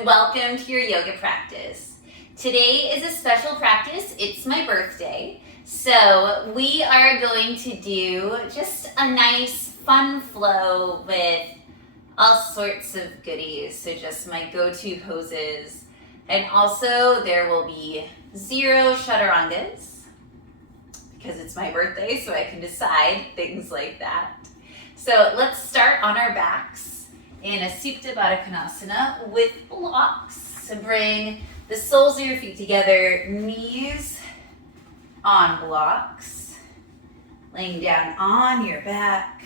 and welcome to your yoga practice. Today is a special practice. It's my birthday. So we are going to do just a nice fun flow with all sorts of goodies. So just my go-to poses. And also there will be 0 chaturangas because it's my birthday, so I can decide things like that. So let's start on our backs in a Supta Baddha Konasana with blocks. So bring the soles of your feet together, knees on blocks, laying down on your back.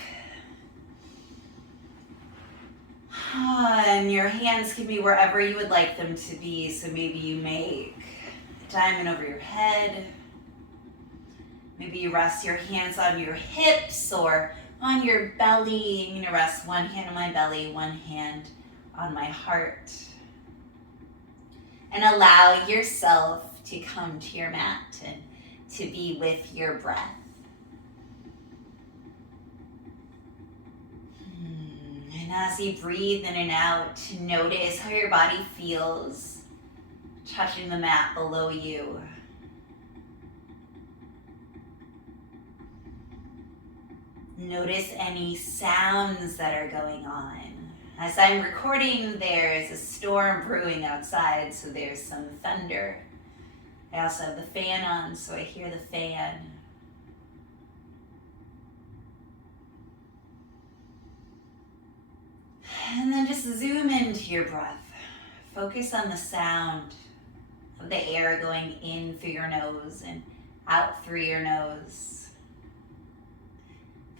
And your hands can be wherever you would like them to be. So maybe you make a diamond over your head. Maybe you rest your hands on your hips or on your belly. I'm going to rest one hand on my belly, one hand on my heart. And allow yourself to come to your mat and to be with your breath. And as you breathe in and out, notice how your body feels touching the mat below you. Notice any sounds that are going on. As I'm recording, there is a storm brewing outside, so there's some thunder. I also have the fan on, so I hear the fan. And then just zoom into your breath. Focus on the sound of the air going in through your nose and out through your nose.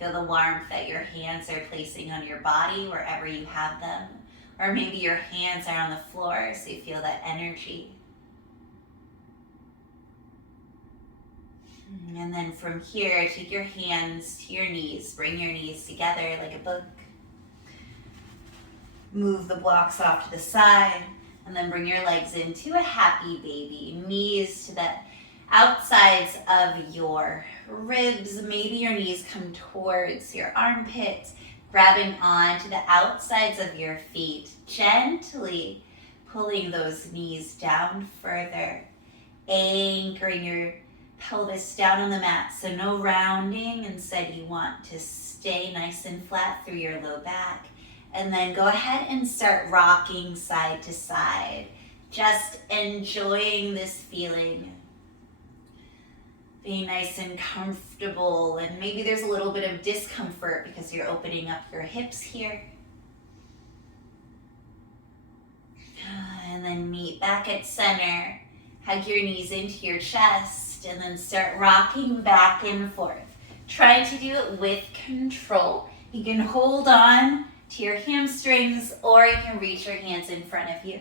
Feel the warmth that your hands are placing on your body wherever you have them. Or maybe your hands are on the floor, so you feel that energy. And then from here, take your hands to your knees. Bring your knees together like a book. Move the blocks off to the side. And then bring your legs into a happy baby. Knees to the outsides of your ribs. Maybe your knees come towards your armpits, grabbing onto the outsides of your feet, gently pulling those knees down further, anchoring your pelvis down on the mat. So no rounding. Instead, you want to stay nice and flat through your low back. And then go ahead and start rocking side to side, just enjoying this feeling. Being nice and comfortable, and maybe there's a little bit of discomfort because you're opening up your hips here. And then meet back at center. Hug your knees into your chest and then start rocking back and forth. Try to do it with control. You can hold on to your hamstrings or you can reach your hands in front of you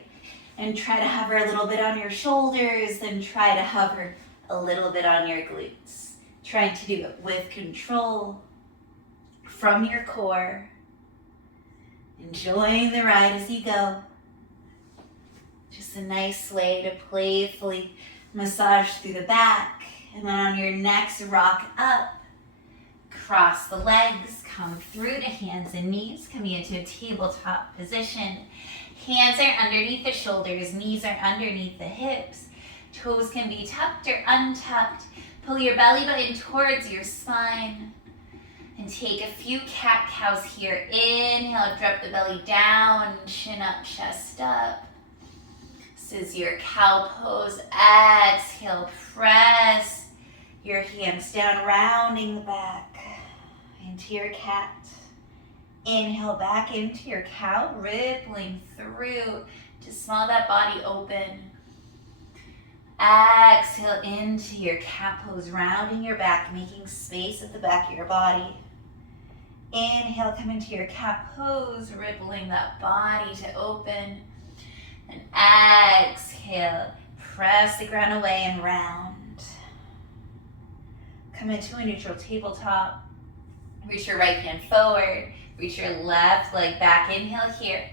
and try to hover a little bit on your shoulders, then try to hover a little bit on your glutes. Trying to do it with control from your core. Enjoying the ride as you go. Just a nice way to playfully massage through the back. And then on your next rock up, cross the legs, come through to hands and knees, coming into a tabletop position. Hands are underneath the shoulders, knees are underneath the hips. Toes can be tucked or untucked. Pull your belly button towards your spine. And take a few cat-cows here. Inhale, drop the belly down, chin up, chest up. This is your cow pose. Exhale, press your hands down, rounding the back into your cat. Inhale back into your cow, rippling through. Just smell that body open. Exhale into your cat pose, rounding your back, making space at the back of your body. Inhale, come into your cat pose, rippling that body to open. And exhale, press the ground away and round. Come into a neutral tabletop. Reach your right hand forward. Reach your left leg back. Inhale here.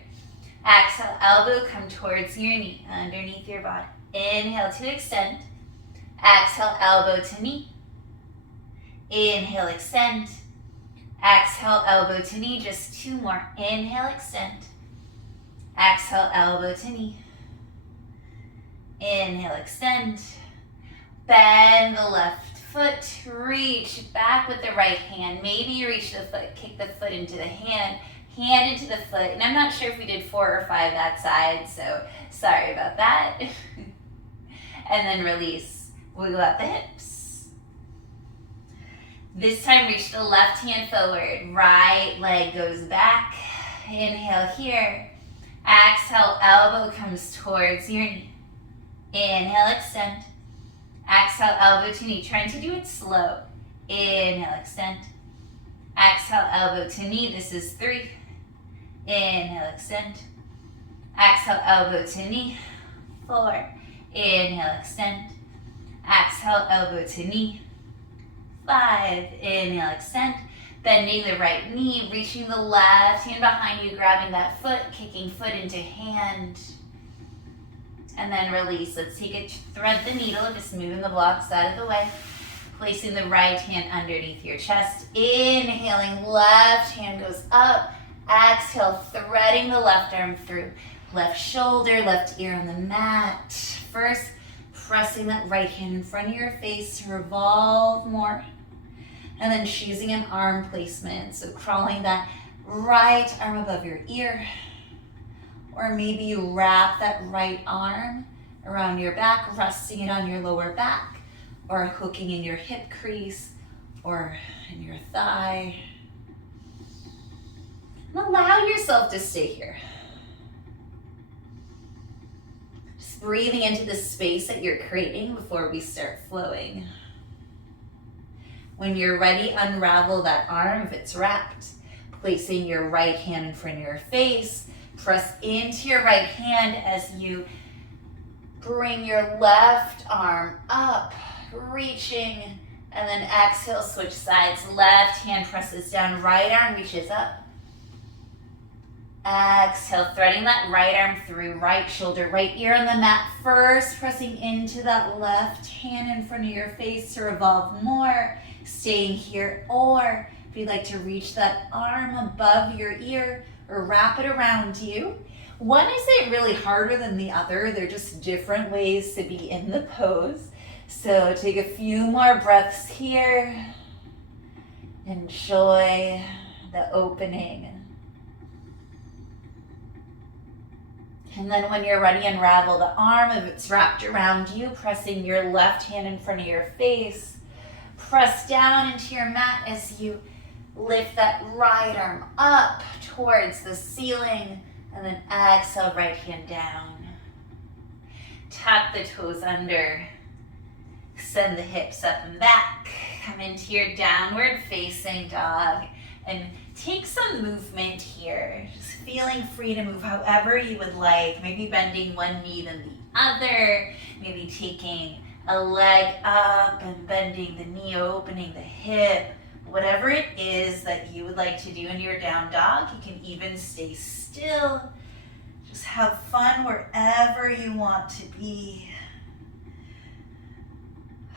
Exhale, elbow come towards your knee, underneath your body. Inhale to extend. Exhale, elbow to knee. Inhale, extend. Exhale, elbow to knee. Just 2 more. Inhale, extend. Exhale, elbow to knee. Inhale, extend. Bend the left foot, reach back with the right hand. Maybe you reach the foot, kick the foot into the hand into the foot. And I'm not sure if we did 4 or 5 that side, so sorry about that. And then release. Wiggle out the hips. This time reach the left hand forward. Right leg goes back. Inhale here. Exhale, elbow comes towards your knee. Inhale, extend. Exhale, elbow to knee. Trying to do it slow. Inhale, extend. Exhale, elbow to knee. This is 3. Inhale, extend. Exhale, elbow to knee. 4. Inhale, extend. Exhale, elbow to knee. 5. Inhale, extend. Bending the right knee, reaching the left hand behind you, grabbing that foot, kicking foot into hand. And then release. Let's take it, thread the needle, just moving the blocks out of the way. Placing the right hand underneath your chest. Inhaling, left hand goes up. Exhale, threading the left arm through. Left shoulder, left ear on the mat. First, pressing that right hand in front of your face to revolve more. And then choosing an arm placement. So crawling that right arm above your ear. Or maybe you wrap that right arm around your back, resting it on your lower back, or hooking in your hip crease, or in your thigh. And allow yourself to stay here. Just breathing into the space that you're creating before we start flowing. When you're ready, unravel that arm if it's wrapped, placing your right hand in front of your face. Press into your right hand as you bring your left arm up, reaching, and then exhale, switch sides. Left hand presses down, right arm reaches up. Exhale, threading that right arm through, right shoulder, right ear on the mat. First, pressing into that left hand in front of your face to revolve more, staying here. Or if you'd like to reach that arm above your ear or wrap it around you. One isn't really harder than the other. They're just different ways to be in the pose. So take a few more breaths here. Enjoy the opening. And then when you're ready, unravel the arm if it's wrapped around you, pressing your left hand in front of your face. Press down into your mat as you lift that right arm up towards the ceiling, and then exhale, right hand down. Tuck the toes under. Send the hips up and back. Come into your downward facing dog and take some movement here. Just feeling free to move however you would like. Maybe bending one knee then the other. Maybe taking a leg up and bending the knee, opening the hip. Whatever it is that you would like to do in your down dog, you can even stay still. Just have fun wherever you want to be.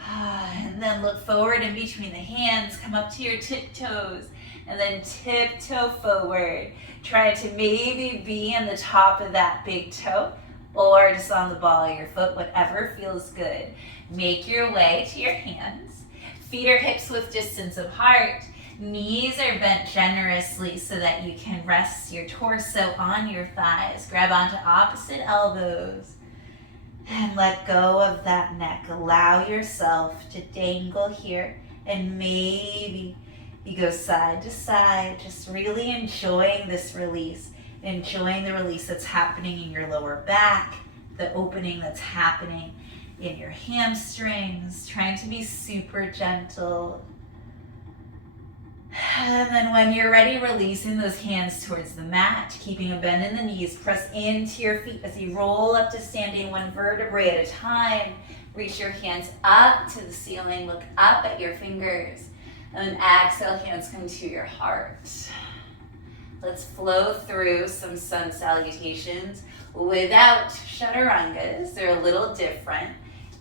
And then look forward in between the hands, come up to your tiptoes, and then tiptoe forward. Try to maybe be in the top of that big toe, or just on the ball of your foot, whatever feels good. Make your way to your hands. Feet are hips width distance apart. Knees are bent generously so that you can rest your torso on your thighs. Grab onto opposite elbows. And let go of that neck. Allow yourself to dangle here. And maybe you go side to side, just really enjoying this release. Enjoying the release that's happening in your lower back, the opening that's happening in your hamstrings, trying to be super gentle. And then when you're ready, releasing those hands towards the mat, keeping a bend in the knees. Press into your feet as you roll up to standing, one vertebrae at a time. Reach your hands up to the ceiling, look up at your fingers. And then exhale, hands come to your heart. Let's flow through some sun salutations without chaturangas. They're a little different.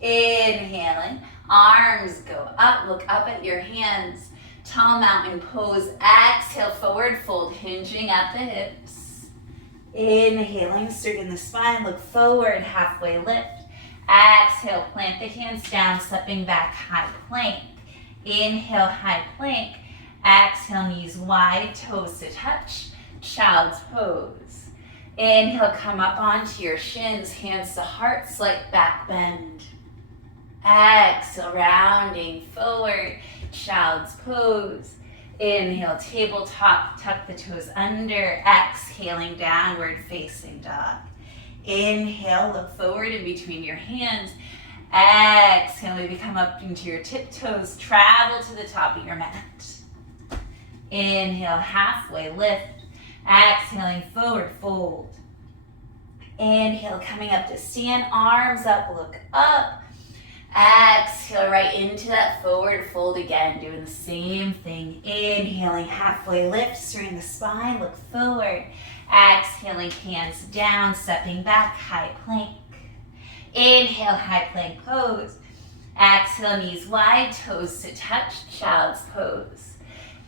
Inhaling, arms go up, look up at your hands. Tall mountain pose, exhale, forward fold, hinging at the hips. Inhaling, straighten the spine, look forward, halfway lift. Exhale, plant the hands down, stepping back, high plank. Inhale, high plank. Exhale, knees wide, toes to touch, child's pose. Inhale, come up onto your shins, hands to heart, slight back bend. Exhale, rounding forward, child's pose. Inhale, tabletop, tuck the toes under. Exhaling, downward facing dog. Inhale, look forward in between your hands. Exhale, maybe come up into your tiptoes. Travel to the top of your mat. Inhale, halfway lift. Exhaling, forward fold. Inhale, coming up to stand, arms up, look up. Exhale, right into that forward fold again, doing the same thing. Inhaling, halfway lift, straighten the spine, look forward. Exhaling, hands down, stepping back, high plank. Inhale, high plank pose. Exhale, knees wide, toes to touch, child's pose.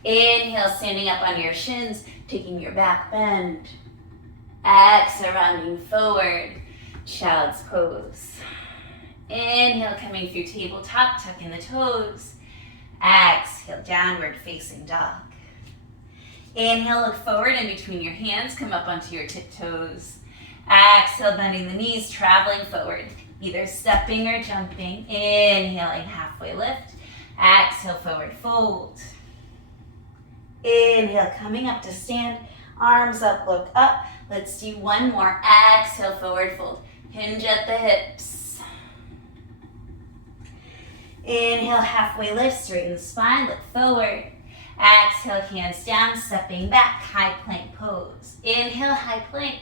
Inhale, standing up on your shins, taking your back bend. Exhale, rounding forward, child's pose. Inhale, coming through tabletop, tucking the toes. Exhale, downward facing dog. Inhale, look forward in between your hands, come up onto your tiptoes. Exhale, bending the knees, traveling forward, either stepping or jumping. Inhaling, halfway lift. Exhale, forward fold. Inhale, coming up to stand, arms up, look up. Let's do one more. Exhale, forward fold. Hinge at the hips. Inhale, halfway lift, straighten the spine, look forward. Exhale, hands down, stepping back, high plank pose. Inhale, high plank.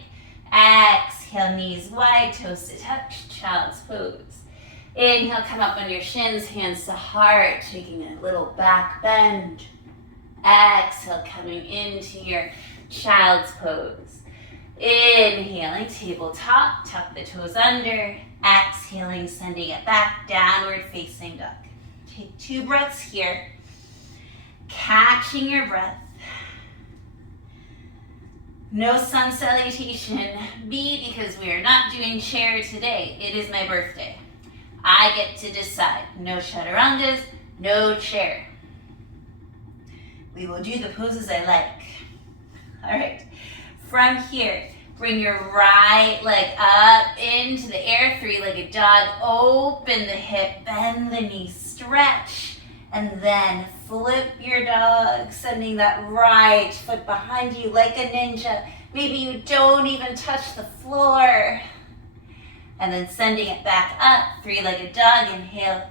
Exhale, knees wide, toes to touch, child's pose. Inhale, come up on your shins, hands to heart, taking a little back bend. Exhale, coming into your child's pose. Inhaling, tabletop, tuck the toes under. Exhaling, sending it back, downward facing dog. Take 2 breaths here. Catching your breath. No sun salutation. B, because we are not doing chair today. It is my birthday. I get to decide. No chaturangas, no chair. We will do the poses I like. All right. From here, bring your right leg up into the air, 3-legged dog. Open the hip, bend the knee, stretch, and then flip your dog, sending that right foot behind you like a ninja. Maybe you don't even touch the floor. And then sending it back up, 3-legged dog, inhale.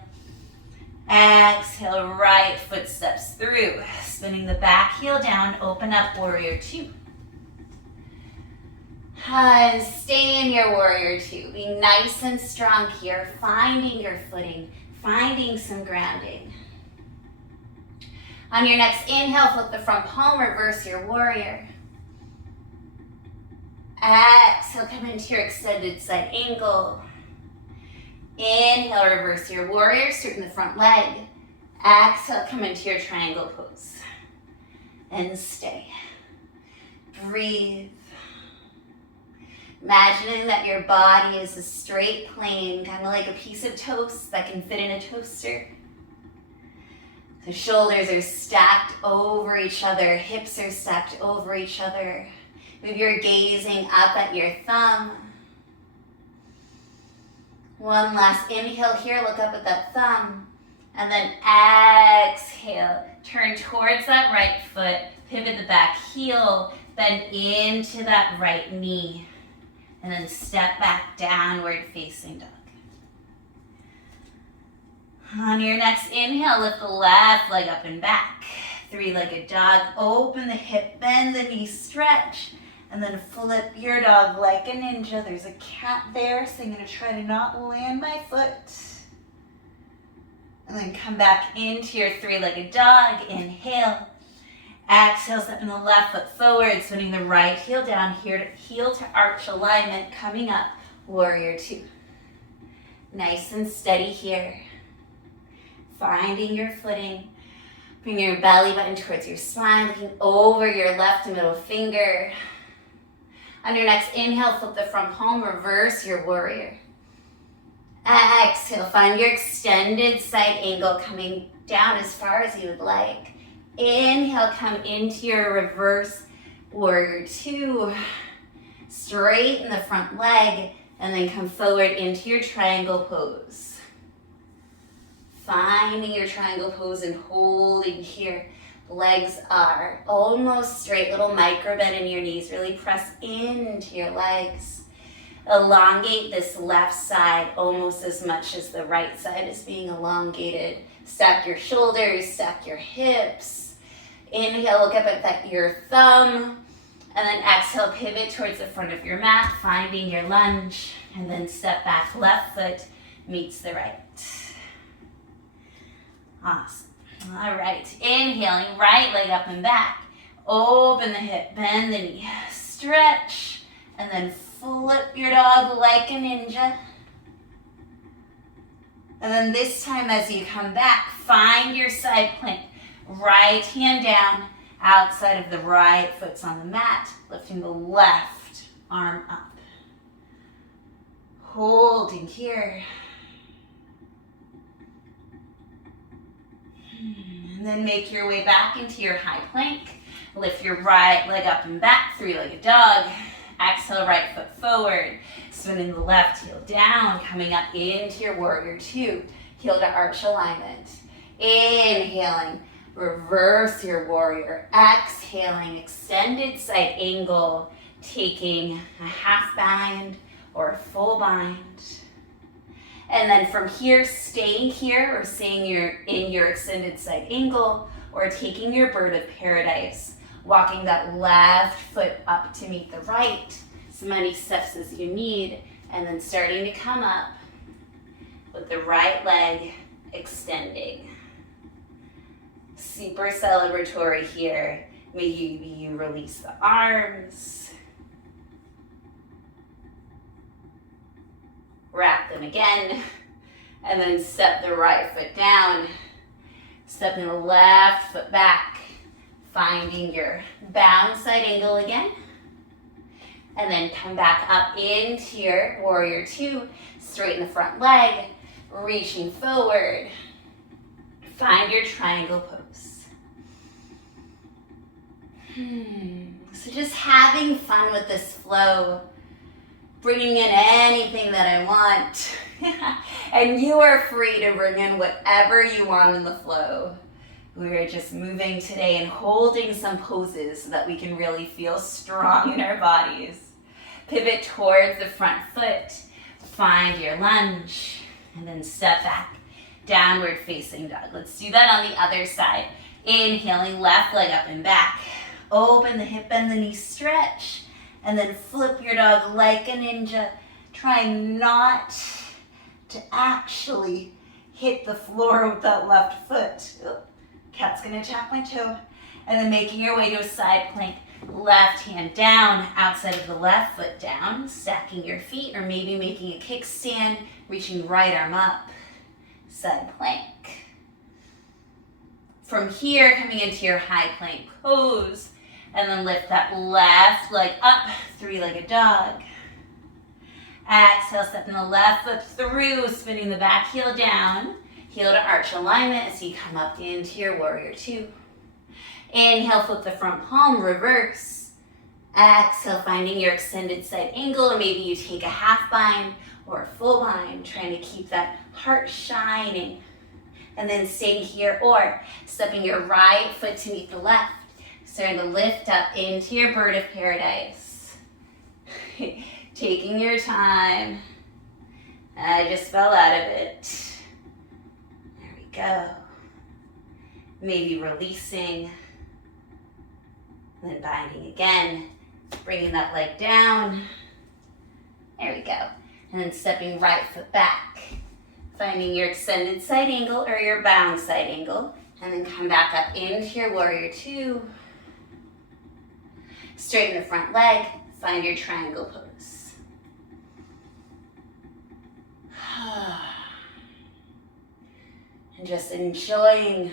Exhale, right foot steps through. Spinning the back heel down, open up, warrior 2. And stay in your warrior 2. Be nice and strong here, finding your footing, finding some grounding. On your next inhale, flip the front palm, reverse your warrior. Exhale, come into your extended side angle. Inhale, reverse your warrior, straighten the front leg. Exhale, come into your triangle pose. And stay. Breathe. Imagining that your body is a straight plane, kind of like a piece of toast that can fit in a toaster. The shoulders are stacked over each other, hips are stacked over each other. Maybe you're gazing up at your thumb. One last inhale here, look up at that thumb. And then exhale, turn towards that right foot, pivot the back heel, bend into that right knee. And then step back, downward facing dog. On your next inhale, lift the left leg up and back. 3-legged dog, open the hip, bend the knee, stretch. And then flip your dog like a ninja. There's a cat there, so I'm gonna try to not land my foot. And then come back into your 3-legged dog, inhale. Exhale, stepping the left foot forward, spinning the right heel down here to heel to arch alignment, coming up, warrior 2. Nice and steady here. Finding your footing. Bring your belly button towards your spine, looking over your left middle finger. On your next inhale, flip the front palm, reverse your warrior. Exhale, find your extended side angle coming down as far as you would like. Inhale, come into your reverse warrior two. Straighten the front leg and then come forward into your triangle pose. Finding your triangle pose and holding here. Legs are almost straight, little micro bend in your knees. Really press into your legs. Elongate this left side almost as much as the right side is being elongated. Stack your shoulders, stack your hips. Inhale, look up at your thumb. And then exhale, pivot towards the front of your mat, finding your lunge. And then step back, left foot meets the right. Awesome. All right, inhaling, right leg up and back. Open the hip, bend the knee, stretch, and then flip your dog like a ninja. And then this time as you come back, find your side plank. Right hand down, outside of the right foot's on the mat, lifting the left arm up. Holding here. And then make your way back into your high plank. Lift your right leg up and back, three-legged dog. Exhale, right foot forward. Spinning the left heel down, coming up into your warrior two. Heel to arch alignment. Inhaling, reverse your warrior. Exhaling, extended side angle. Taking a half bind or a full bind. And then from here, staying here or staying in your extended side angle or taking your bird of paradise, walking that left foot up to meet the right, as many steps as you need, and then starting to come up with the right leg extending. Super celebratory here. Maybe you release the arms. Wrap them again, and then step the right foot down, stepping the left foot back, finding your bound side angle again, and then come back up into your warrior two, straighten the front leg, reaching forward, find your triangle pose. So just having fun with this flow, bringing in anything that I want. And you are free to bring in whatever you want in the flow. We're just moving today and holding some poses so that we can really feel strong in our bodies. Pivot towards the front foot. Find your lunge. And then step back. Downward facing dog. Let's do that on the other side. Inhaling, left leg up and back. Open the hip and the knee, stretch. And then flip your dog like a ninja, trying not to actually hit the floor with that left foot. Oh, cat's gonna tap my toe. And then making your way to a side plank, left hand down, outside of the left foot down, stacking your feet, or maybe making a kickstand, reaching right arm up, side plank. From here, coming into your high plank pose, and then lift that left leg up, three-legged dog. Exhale, stepping the left foot through, spinning the back heel down. Heel to arch alignment as you come up into your warrior two. Inhale, flip the front palm, reverse. Exhale, finding your extended side angle, or maybe you take a half bind or a full bind, trying to keep that heart shining. And then staying here, or stepping your right foot to meet the left. Starting to lift up into your bird of paradise. Taking your time. I just fell out of it. There we go. Maybe releasing. And then binding again. Bringing that leg down. There we go. And then stepping right foot back. Finding your extended side angle or your bound side angle. And then come back up into your warrior two. Straighten the front leg, find your triangle pose. And just enjoying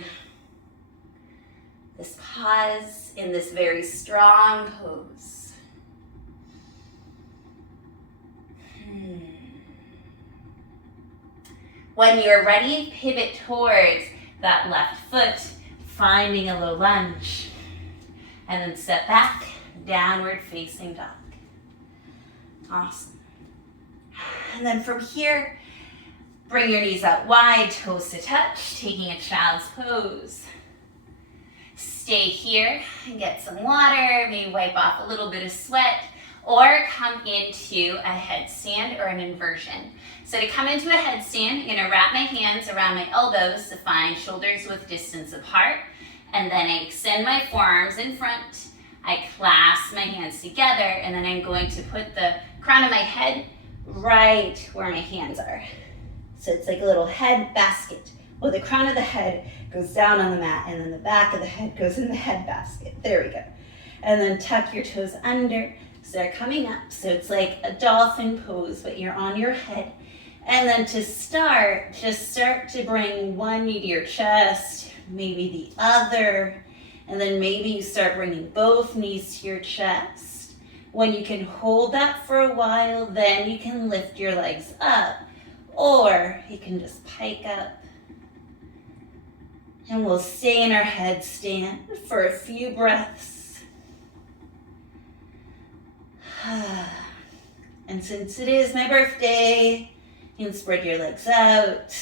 this pause in this very strong pose. When you're ready, pivot towards that left foot, finding a low lunge. And then step back, downward facing dog. Awesome. And then from here, bring your knees out wide, toes to touch, taking a child's pose. Stay here and get some water, maybe wipe off a little bit of sweat, or come into a headstand or an inversion. So to come into a headstand, I'm gonna wrap my hands around my elbows to find shoulders with distance apart, and then I extend my forearms in front, I clasp my hands together, and then I'm going to put the crown of my head right where my hands are. So it's like a little head basket. Well, the crown of the head goes down on the mat, and then the back of the head goes in the head basket. There we go. And then tuck your toes under. So they're coming up. So it's like a dolphin pose, but you're on your head. And then to start, just start to bring one knee to your chest, maybe the other. And then maybe you start bringing both knees to your chest. When you can hold that for a while, then you can lift your legs up. Or you can just pike up. And we'll stay in our headstand for a few breaths. And since it is my birthday, you can spread your legs out.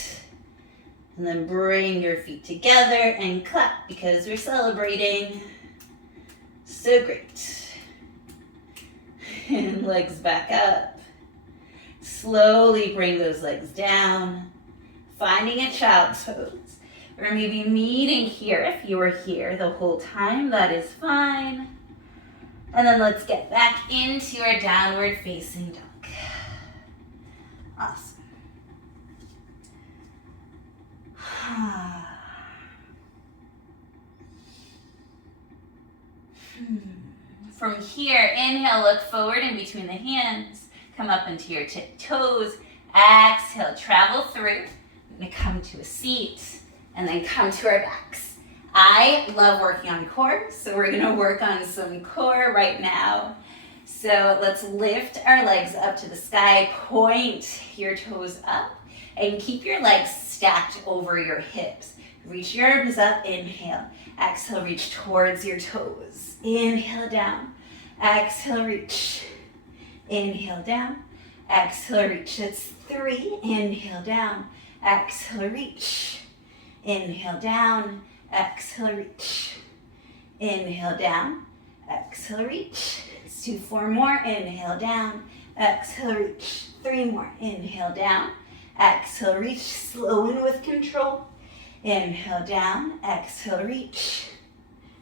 And then bring your feet together and clap because we're celebrating. So great. And legs back up. Slowly bring those legs down. Finding a child's pose. Or maybe meeting here if you were here the whole time, that is fine. And then let's get back into our downward facing dog. Awesome. From here, inhale, look forward in between the hands. Come up into your toes. Exhale, travel through. I'm gonna come to a seat. And then come to our backs. I love working on core, so we're gonna work on some core right now. So let's lift our legs up to the sky, point your toes up, and keep your legs stacked over your hips. Reach your arms up, inhale. Exhale, reach towards your toes. Inhale, down. Exhale, reach. Inhale, down. Exhale, reach. That's 3. Inhale, down. Exhale, reach. Inhale, down. Exhale, reach. Inhale, down. Exhale, reach. Let's do 4 more. Inhale, down. Exhale, reach. 3 more. Inhale, down. Exhale, reach. Slow and with control. Inhale, down. Exhale, reach.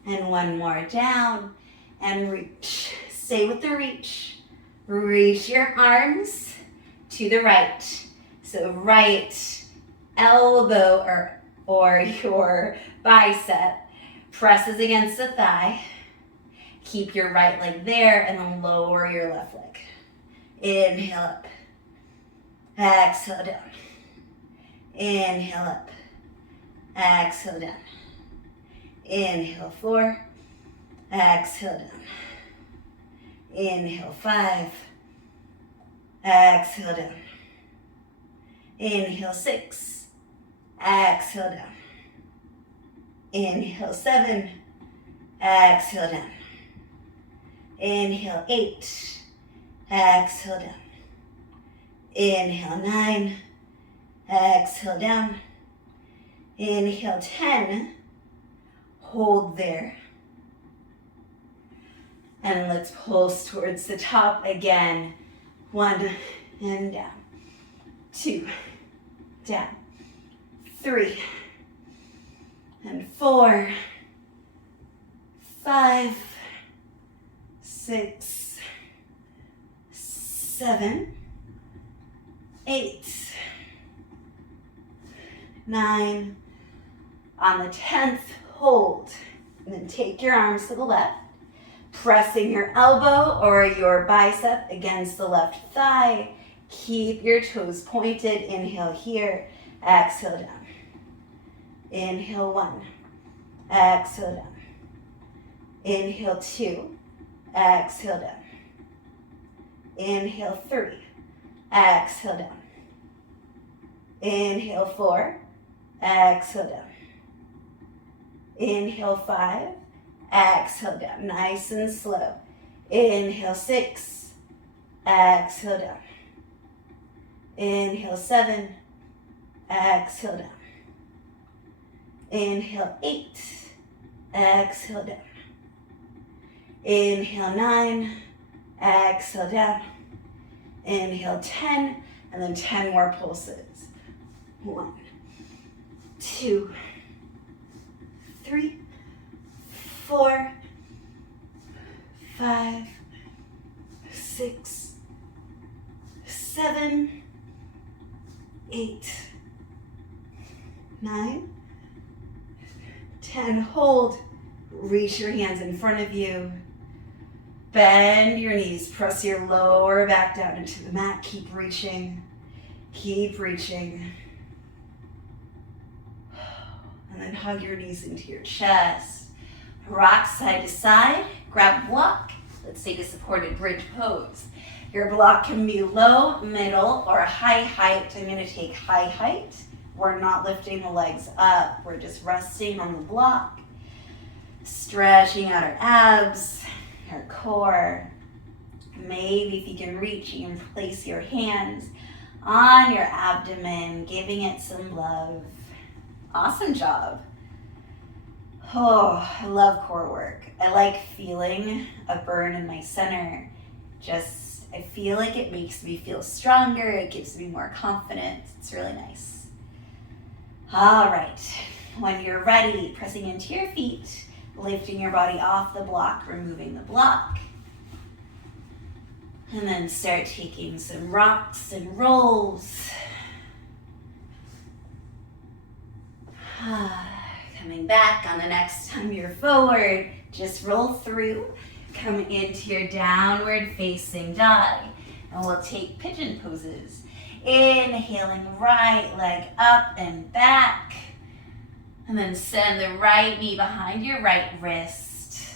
And 1 more. Down and reach. Stay with the reach. Reach your arms to the right. So right elbow or your bicep presses against the thigh. Keep your right leg there and then lower your left leg. Inhale up. Exhale down. Inhale up. Exhale down. Inhale 4. Exhale down. Inhale 5. Exhale down. Inhale 6. Exhale down. Inhale 7. Exhale down. Inhale 8. Exhale down. Inhale 9. Exhale down. Inhale 10. Hold there. And let's pulse towards the top again. 1 and down. 2, down. 3 and 4, 5, 6, 7, 8, 9. On the 10th, hold. And then take your arms to the left, pressing your elbow or your bicep against the left thigh. Keep your toes pointed. Inhale here, exhale down. Inhale 1, exhale down. Inhale 2, exhale down. Inhale 3, exhale down. Inhale 4, exhale down. Inhale 5, exhale down, nice and slow. Inhale 6, exhale down. Inhale 7, exhale down. Inhale 8, exhale down. Inhale 9, exhale down. Inhale 10, and then 10 more pulses. 1, 2, 3, 4, 5, 6, 7, 8, 9, 10. Hold. Reach your hands in front of you. Bend your knees. Press your lower back down into the mat. Keep reaching. Keep reaching. And then hug your knees into your chest. Rock side to side. Grab a block. Let's take a supported bridge pose. Your block can be low, middle, or high height. I'm going to take high height. We're not lifting the legs up. We're just resting on the block. Stretching out our abs, our core. Maybe if you can reach, you can place your hands on your abdomen, giving it some love. Awesome job. Oh, I love core work. I like feeling a burn in my center. I feel like it makes me feel stronger. It gives me more confidence. It's really nice. All right. When you're ready, pressing into your feet, lifting your body off the block, removing the block. And then start taking some rocks and rolls. Coming back on the next time you're forward, just roll through. Come into your downward facing dog. And we'll take pigeon poses. Inhaling right leg up and back. And then send the right knee behind your right wrist.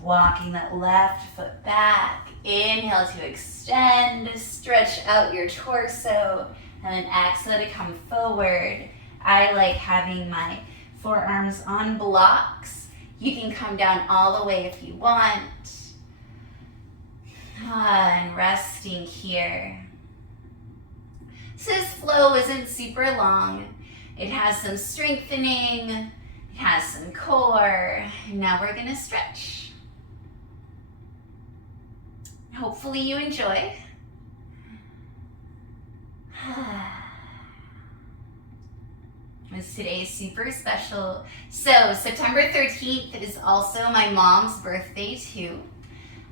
Walking that left foot back. Inhale to extend, stretch out your torso, and then exhale to come forward. I like having my forearms on blocks. You can come down all the way if you want. And resting here. So this flow isn't super long. It has some strengthening, it has some core. Now we're gonna stretch. Hopefully you enjoy. Today is super special. So September 13th is also my mom's birthday too.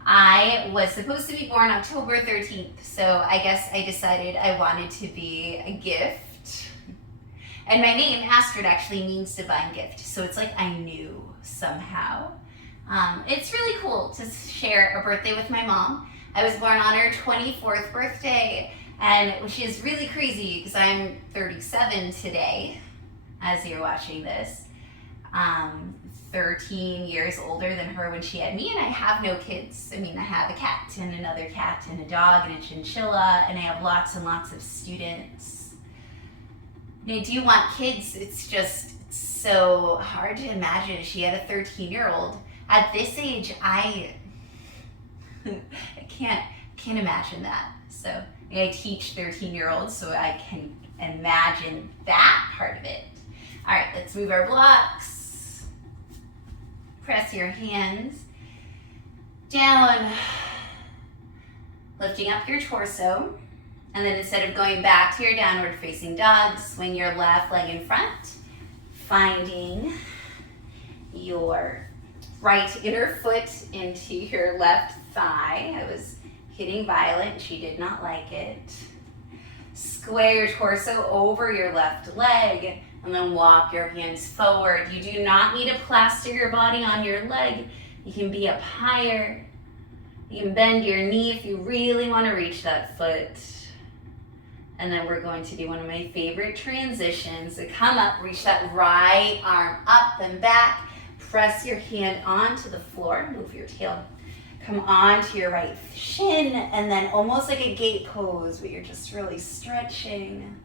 I was supposed to be born October 13th, so I guess I decided I wanted to be a gift. And my name, Astrid, actually means divine gift, so it's like I knew somehow. It's really cool to share a birthday with my mom. I was born on her 24th birthday, and which is really crazy because I'm 37 today, as you're watching this. 13 years older than her when she had me, and I have no kids. I mean, I have a cat and another cat and a dog and a chinchilla, and I have lots and lots of students. And I do want kids. It's just so hard to imagine. She had a 13-year-old. At this age, I can't imagine that. So I teach 13-year-olds, so I can imagine that part of it. All right, let's move our blocks. Press your hands down, lifting up your torso. And then instead of going back to your downward facing dog, swing your left leg in front, finding your right inner foot into your left thigh. I was hitting Violet, she did not like it. Square your torso over your left leg, and then walk your hands forward. You do not need to plaster your body on your leg. You can be up higher. You can bend your knee if you really want to reach that foot. And then we're going to do one of my favorite transitions. So come up, reach that right arm up and back. Press your hand onto the floor. Move your tail. Come onto your right shin, and then almost like a gate pose where you're just really stretching.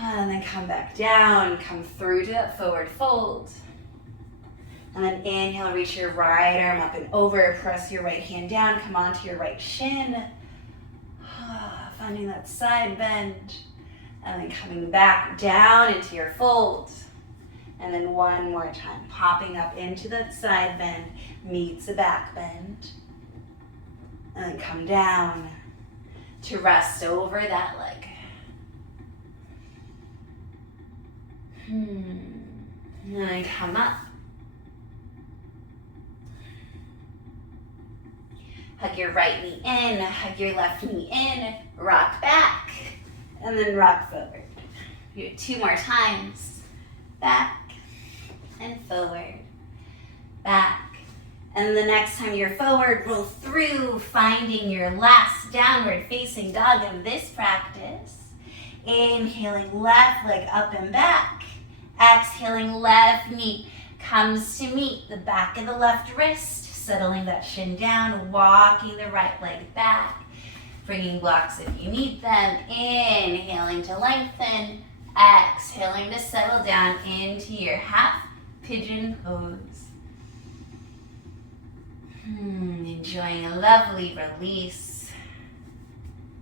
And then come back down, come through to that forward fold. And then inhale, reach your right arm up and over, press your right hand down, come onto your right shin. Finding that side bend. And then coming back down into your fold. And then one more time, popping up into that side bend, meets the back bend. And then come down to rest over that leg. And then come up. Hug your right knee in, hug your left knee in, rock back, and then rock forward. Do it 2 more times. Back and forward, back. And the next time you're forward, roll through, finding your last downward facing dog of this practice. Inhaling left leg up and back. Exhaling left knee comes to meet the back of the left wrist. Settling that shin down, walking the right leg back, bringing blocks if you need them, inhaling to lengthen, exhaling to settle down into your half pigeon pose. Enjoying a lovely release.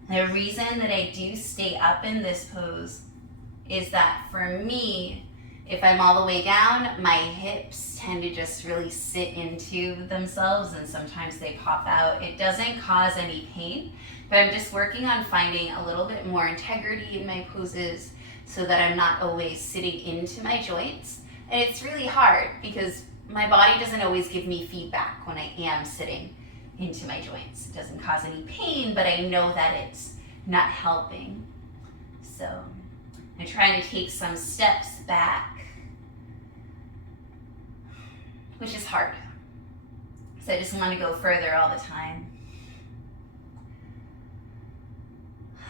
The reason that I do stay up in this pose is that for me, if I'm all the way down, my hips tend to just really sit into themselves and sometimes they pop out. It doesn't cause any pain, but I'm just working on finding a little bit more integrity in my poses so that I'm not always sitting into my joints. And it's really hard because my body doesn't always give me feedback when I am sitting into my joints. It doesn't cause any pain, but I know that it's not helping. So I'm trying to take some steps back, which is hard. So I just want to go further all the time.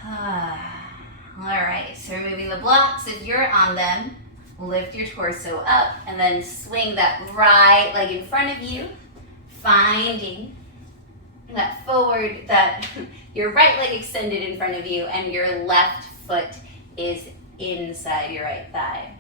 All right, so removing the blocks if you're on them. Lift your torso up and then swing that right leg in front of you, finding that forward, that your right leg extended in front of you and your left foot is inside your right thigh.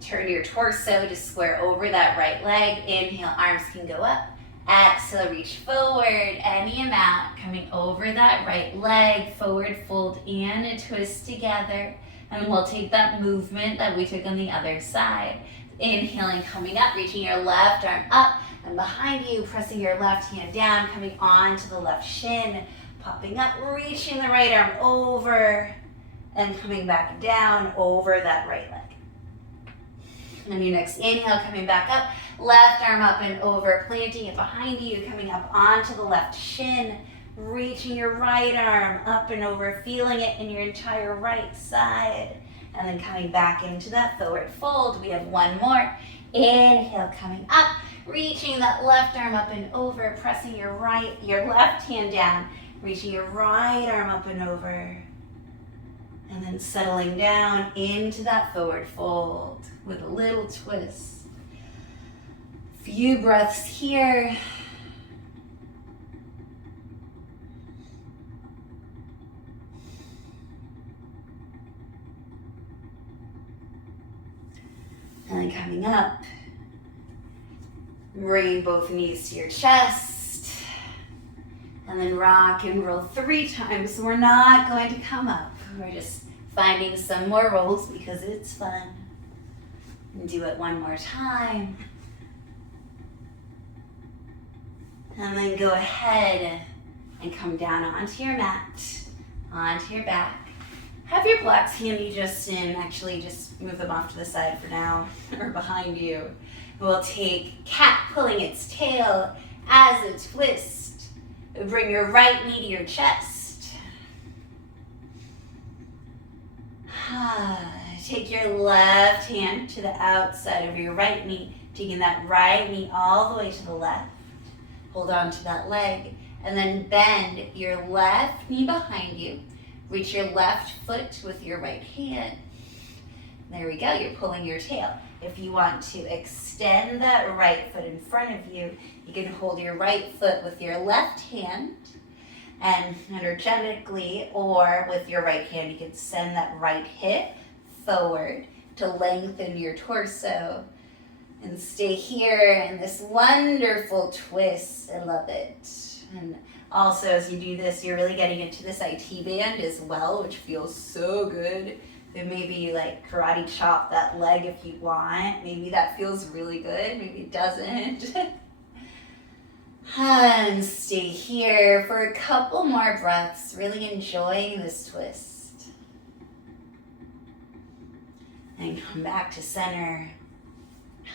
Turn your torso to square over that right leg. Inhale, arms can go up. Exhale, reach forward any amount, coming over that right leg, forward fold and a twist together. And we'll take that movement that we took on the other side. Inhaling, coming up, reaching your left arm up and behind you, pressing your left hand down, coming onto the left shin, popping up, reaching the right arm over and coming back down over that right leg. And your next inhale, coming back up, left arm up and over, planting it behind you, coming up onto the left shin, reaching your right arm up and over, feeling it in your entire right side, and then coming back into that forward fold. We have one more. Inhale, coming up, reaching that left arm up and over, pressing your left hand down, reaching your right arm up and over, and then settling down into that forward fold with a little twist. Few breaths here. And then coming up, bringing both knees to your chest, and then rock and roll 3 times. We're not going to come up. We're just finding some more rolls because it's fun. And do it one more time. And then go ahead and come down onto your mat, onto your back. Have your blocks handy actually just move them off to the side for now, or behind you. We'll take cat pulling its tail as a twist. Bring your right knee to your chest. Take your left hand to the outside of your right knee, taking that right knee all the way to the left. Hold on to that leg, and then bend your left knee behind you. Reach your left foot with your right hand. There we go, you're pulling your tail. If you want to extend that right foot in front of you, you can hold your right foot with your left hand, And energetically, or with your right hand, you can send that right hip forward to lengthen your torso and stay here in this wonderful twist. I love it. And also, as you do this, you're really getting into this IT band as well, which feels so good. And maybe you like karate chop that leg if you want. Maybe that feels really good. Maybe it doesn't. And stay here for a couple more breaths, really enjoying this twist. And come back to center.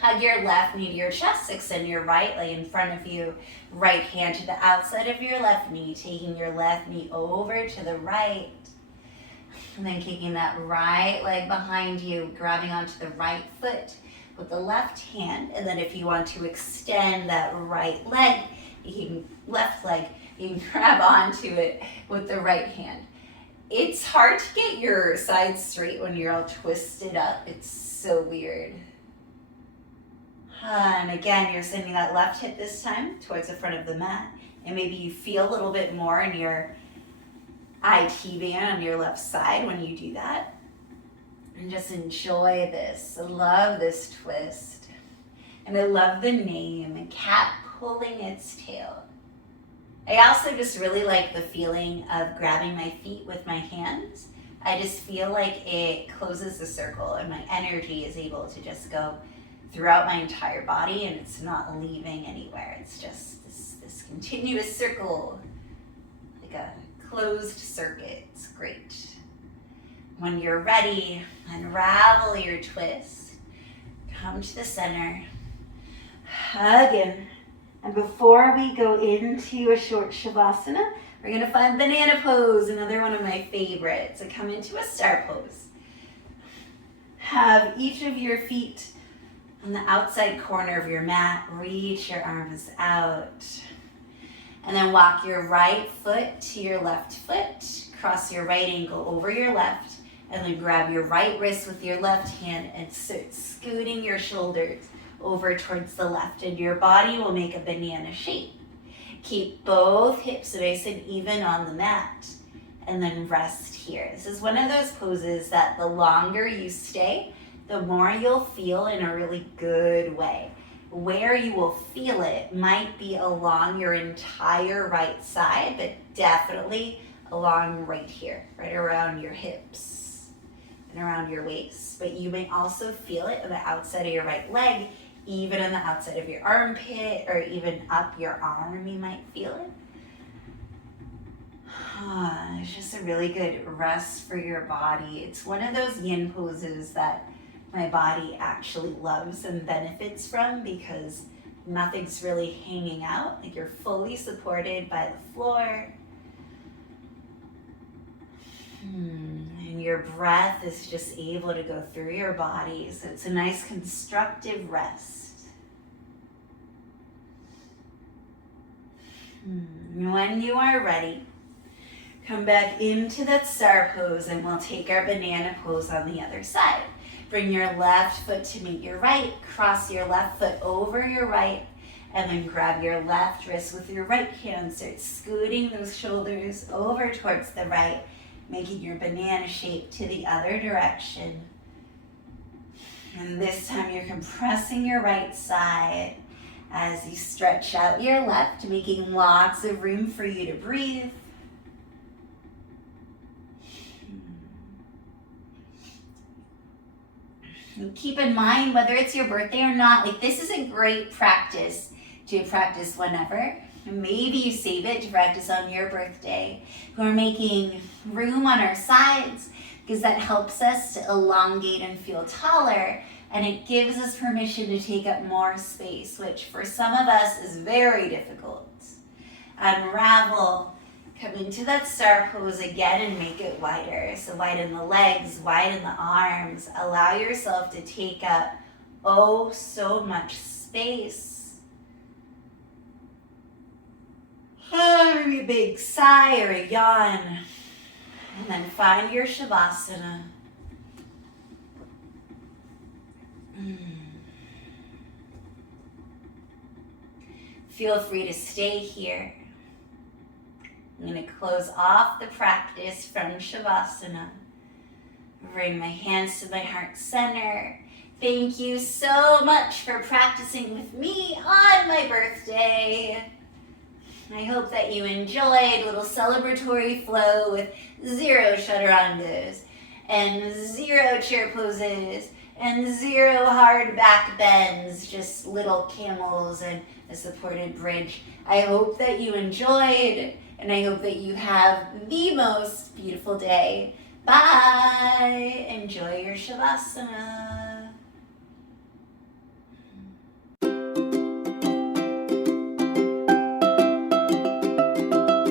Hug your left knee to your chest, extend your right leg in front of you. Right hand to the outside of your left knee, taking your left knee over to the right. And then kicking that right leg behind you, grabbing onto the right foot with the left hand. And then if you want to extend that right leg, left leg, you can grab onto it with the right hand. It's hard to get your sides straight when you're all twisted up. It's so weird. And again, you're sending that left hip this time towards the front of the mat. And maybe you feel a little bit more in your IT band on your left side when you do that. And just enjoy this. I love this twist. And I love the name, cat pulling its tail. I also just really like the feeling of grabbing my feet with my hands. I just feel like it closes the circle and my energy is able to just go throughout my entire body and it's not leaving anywhere. It's just this continuous circle, like a closed circuit. It's great. When you're ready, unravel your twist. Come to the center. Hug in. And before we go into a short Shavasana, we're going to find banana pose, another one of my favorites. So come into a star pose. Have each of your feet on the outside corner of your mat. Reach your arms out. And then walk your right foot to your left foot. Cross your right ankle over your left. And then grab your right wrist with your left hand and start scooting your shoulders over towards the left, and your body will make a banana shape. Keep both hips nice and even on the mat, and then rest here. This is one of those poses that the longer you stay, the more you'll feel in a really good way. Where you will feel it might be along your entire right side, but definitely along right here, right around your hips and around your waist. But you may also feel it on the outside of your right leg, even on the outside of your armpit, or even up your arm, you might feel it. It's just a really good rest for your body. It's one of those yin poses that my body actually loves and benefits from because nothing's really hanging out. Like you're fully supported by the floor. And your breath is just able to go through your body. So it's a nice constructive rest. When you are ready, come back into that star pose and we'll take our banana pose on the other side. Bring your left foot to meet your right, cross your left foot over your right, and then grab your left wrist with your right hand. Start scooting those shoulders over towards the right, making your banana shape to the other direction. And this time you're compressing your right side as you stretch out your left, making lots of room for you to breathe. And keep in mind, whether it's your birthday or not, like this is a great practice to practice whenever. Maybe you save it to practice on your birthday. We're making room on our sides because that helps us to elongate and feel taller, and it gives us permission to take up more space, which for some of us is very difficult. Unravel, come into that star pose again and make it wider. So widen the legs, widen the arms. Allow yourself to take up oh so much space. Maybe a big sigh or a yawn. And then find your Shavasana. Feel free to stay here. I'm going to close off the practice from Shavasana. Bring my hands to my heart center. Thank you so much for practicing with me on my birthday. I hope that you enjoyed a little celebratory flow with 0 chaturangas and 0 chair poses and 0 hard back bends, just little camels and a supported bridge. I hope that you enjoyed, and I hope that you have the most beautiful day. Bye. Enjoy your Shavasana.